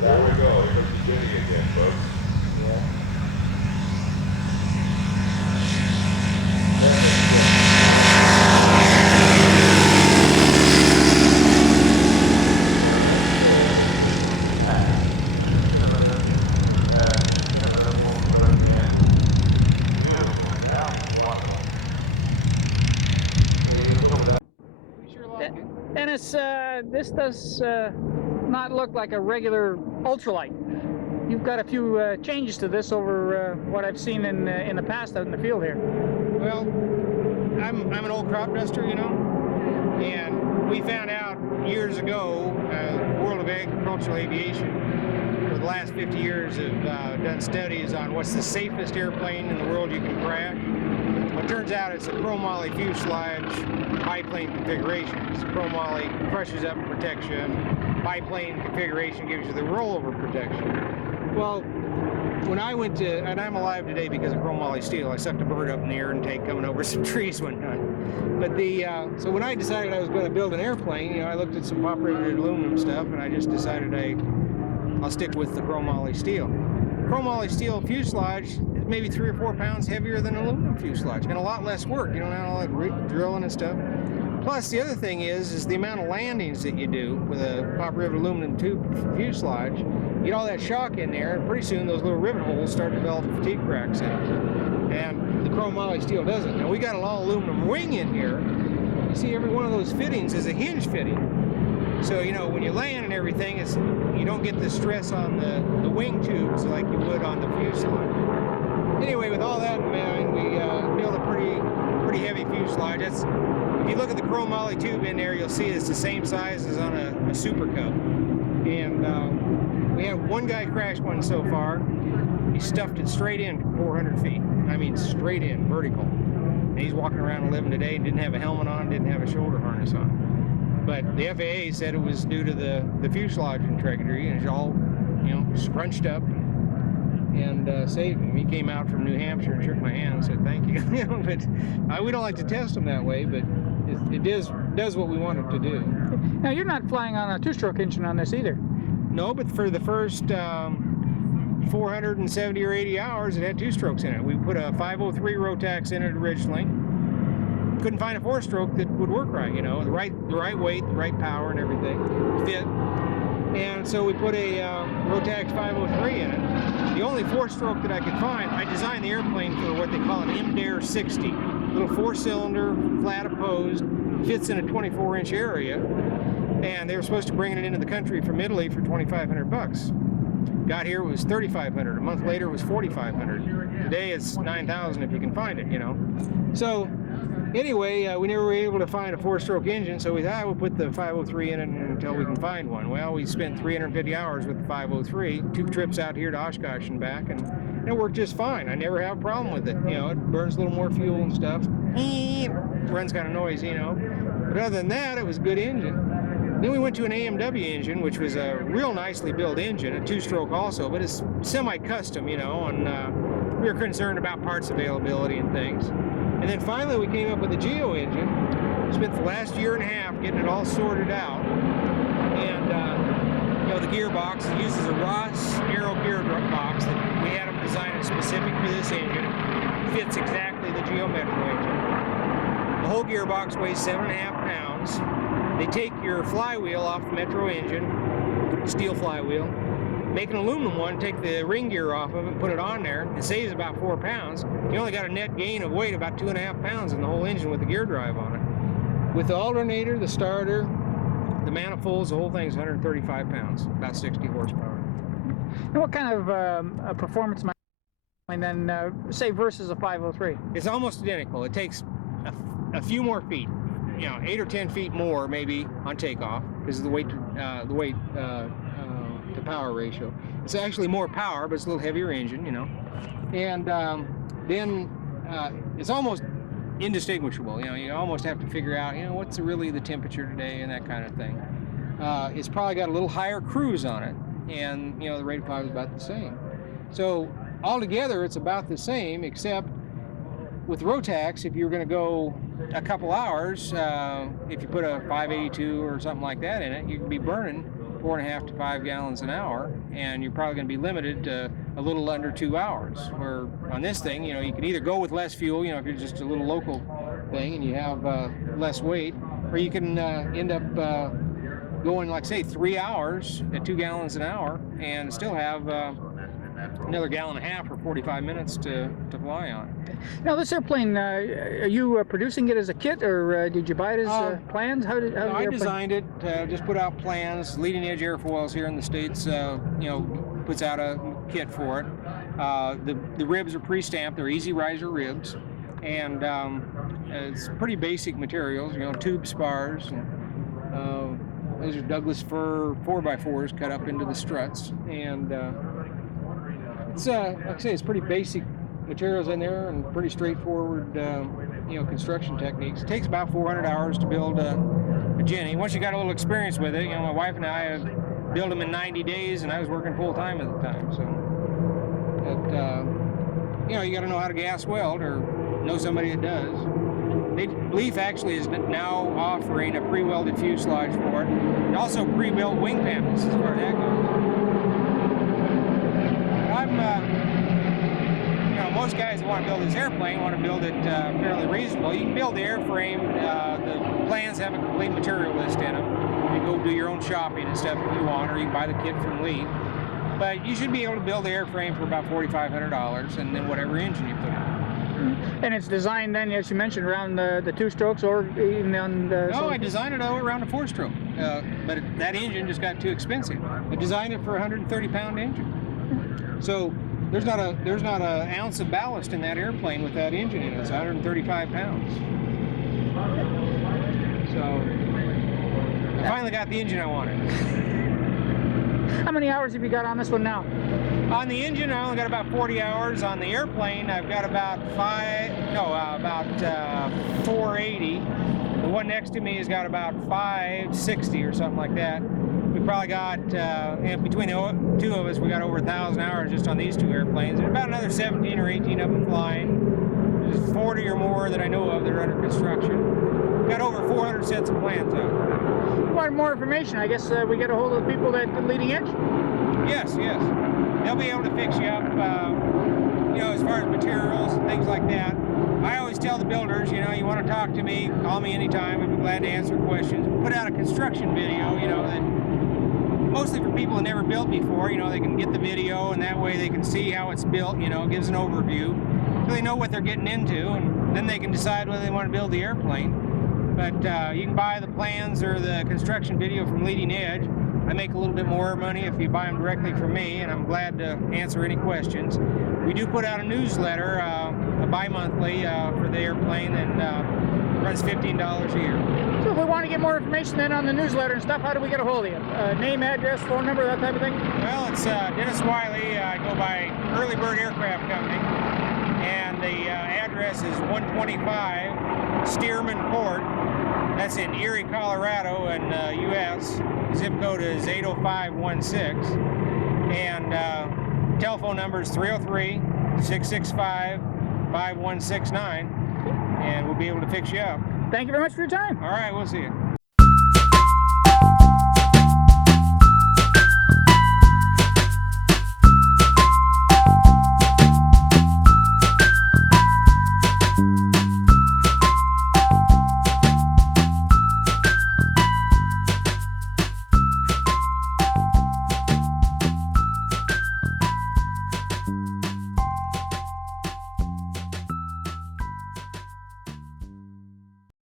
There we go. Here's the city again, folks. Yeah. Dennis, this does not look like a regular ultralight. You've got a few changes to this over what I've seen in the past out in the field here. Well, I'm an old crop duster, you know, and we found out years ago, World of Agricultural Aviation, for the last 50 years, have done studies on what's the safest airplane in the world you can crash. Well, it turns out it's a chromoly fuselage biplane configuration. It's chromoly crushes up protection, biplane configuration gives you the rollover protection. Well, when I went to, and I'm alive today because of chromoly steel, I sucked a bird up in the air and take coming over some trees one time. But so when I decided I was going to build an airplane, you know, I looked at some pop-riveted aluminum stuff, and I just decided I'll stick with the chromoly steel. Chromoly steel fuselage is maybe 3 or 4 pounds heavier than aluminum fuselage, and a lot less work. You don't have all that drilling and stuff. Plus, the other thing is the amount of landings that you do with a pop-riveted aluminum tube fuselage. You get all that shock in there, and pretty soon those little rivet holes start to develop fatigue cracks in it. And the chromoly steel doesn't. Now, we got an all-aluminum wing in here. You see, every one of those fittings is a hinge fitting. So, you know, when you land and everything, you don't get the stress on the wing tubes like you would on the fuselage. Anyway, with all that in mind, we built a pretty heavy fuselage. If you look at the chromoly tube in there, you'll see it's the same size as on a Super Cub. And we had one guy crash one so far. He stuffed it straight in 400 feet. I mean, straight in, vertical. And he's walking around and living today and didn't have a helmet on, didn't have a shoulder harness on. But the FAA said it was due to the fuselage integrity, and it's all, you know, scrunched up and saved him. He came out from New Hampshire and shook my hand and said thank you. But we don't like to test them that way, but it does what we want it to do. Now, you're not flying on a two-stroke engine on this either. No, but for the first 470 or 80 hours, it had 2 strokes in it. We put a 503 Rotax in it originally. Couldn't find a 4-stroke that would work right, you know, the right weight, the right power and everything fit. And so we put a Rotax 503 in it. The only 4-stroke that I could find, I designed the airplane for what they call an MDARE 60. Little 4-cylinder, flat opposed, fits in a 24-inch area. And they were supposed to bring it into the country from Italy for $2,500. Got here, it was $3,500. A month later, it was $4,500. Today, it's $9,000 if you can find it, you know. So, anyway, we never were able to find a 4-stroke engine, so we thought we'll put the 503 in it until we can find one. Well, we spent 350 hours with the 503, 2 trips out here to Oshkosh and back, and it worked just fine. I never have a problem with it. You know, it burns a little more fuel and stuff. Runs kind of noisy, you know. But other than that, it was a good engine. Then we went to an AMW engine, which was a real nicely built engine, a 2-stroke also, but it's semi-custom, you know, and we were concerned about parts availability and things. And then finally we came up with a Geo engine. Spent the last year and a half getting it all sorted out. And, you know, the gearbox, it uses a Ross Aero gearbox that we had them designed specific for this engine. It fits exactly the Geo Metro engine. The whole gearbox weighs 7.5 pounds. They take your flywheel off the Metro engine, steel flywheel, make an aluminum one, take the ring gear off of it, put it on there. It saves about 4 pounds. You only got a net gain of weight about 2.5 pounds in the whole engine with the gear drive on it. With the alternator, the starter, the manifolds, the whole thing's 135 pounds, about 60 horsepower. And what kind of performance might then say versus a 503? It's almost identical. It takes a few more feet. You know, 8 or 10 feet more maybe on takeoff because of the weight to power ratio. It's actually more power, but it's a little heavier engine, you know. And then it's almost indistinguishable. You know, you almost have to figure out, you know, what's really the temperature today and that kind of thing. It's probably got a little higher cruise on it, and you know the rate of fire is about the same. So altogether, it's about the same, except with Rotax, if you're going to go a couple hours, if you put a 582 or something like that in it, you can be burning 4.5 to 5 gallons an hour, and you're probably going to be limited to a little under 2 hours. Where on this thing, you know, you can either go with less fuel, you know, if you're just a little local thing and you have less weight, or you can end up going, like say, 3 hours at 2 gallons an hour and still have another gallon and a half or 45 minutes to fly on. Now, this airplane, are you producing it as a kit, or did you buy it as plans? How did I the designed it, just put out plans. Leading Edge Airfoils here in the States, you know, puts out a kit for it. The ribs are pre-stamped. They're easy riser ribs, and it's pretty basic materials, you know, tube spars. And, those are Douglas fir 4x4s cut up into the struts, and it's like I say, it's pretty basic materials in there and pretty straightforward, you know, construction techniques. It takes about 400 hours to build a Jenny. Once you got a little experience with it, you know, my wife and I built them in 90 days, and I was working full time at the time. So, but you know, you got to know how to gas weld or know somebody that does. Leaf actually is now offering a pre-welded fuselage for it, and also pre-built wing panels as far as that goes. You know, most guys that want to build this airplane want to build it fairly reasonable. You can build the airframe. The plans have a complete material list in them. You can go do your own shopping and stuff if you want, or you can buy the kit from Leaf. But you should be able to build the airframe for about $4,500, and then whatever engine you put in. And it's designed then, as you mentioned, around the 2-strokes, or even on the... No, I designed it around a 4-stroke, but that engine just got too expensive. I designed it for a 130-pound engine. So there's not an ounce of ballast in that airplane with that engine in it. It's 135 pounds. So I finally got the engine I wanted. How many hours have you got on this one now? On the engine, I only got about 40 hours. On the airplane, I've got about 480. The one next to me has got about 560 or something like that. We probably got, between the two of us, we got over 1,000 hours just on these two airplanes. There's about another 17 or 18 of them flying. There's 40 or more that I know of that are under construction. We've got over 400 sets of plans out. You want more information? I guess we get a hold of the people at Leading Edge? Yes, yes. They'll be able to fix you up, you know, as far as materials and things like that. I always tell the builders, you know, you want to talk to me, call me anytime. I'd be glad to answer questions. Put out a construction video, you know, that mostly for people that never built before, you know, they can get the video, and that way they can see how it's built, you know, it gives an overview. So they know what they're getting into, and then they can decide whether they want to build the airplane. But you can buy the plans or the construction video from Leading Edge. I make a little bit more money if you buy them directly from me, and I'm glad to answer any questions. We do put out a newsletter, a bi-monthly for the airplane, and runs $15 a year. So if we want to get more information then on the newsletter and stuff, how do we get a hold of you? Name, address, phone number, that type of thing? Well, it's Dennis Wiley. I go by Early Bird Aircraft Company, and the address is 125 Stearman Port. That's in Erie, Colorado, and U.S. Zip code is 80516, and telephone number is 303-665-5169, and we'll be able to fix you up. Thank you very much for your time. All right, we'll see you.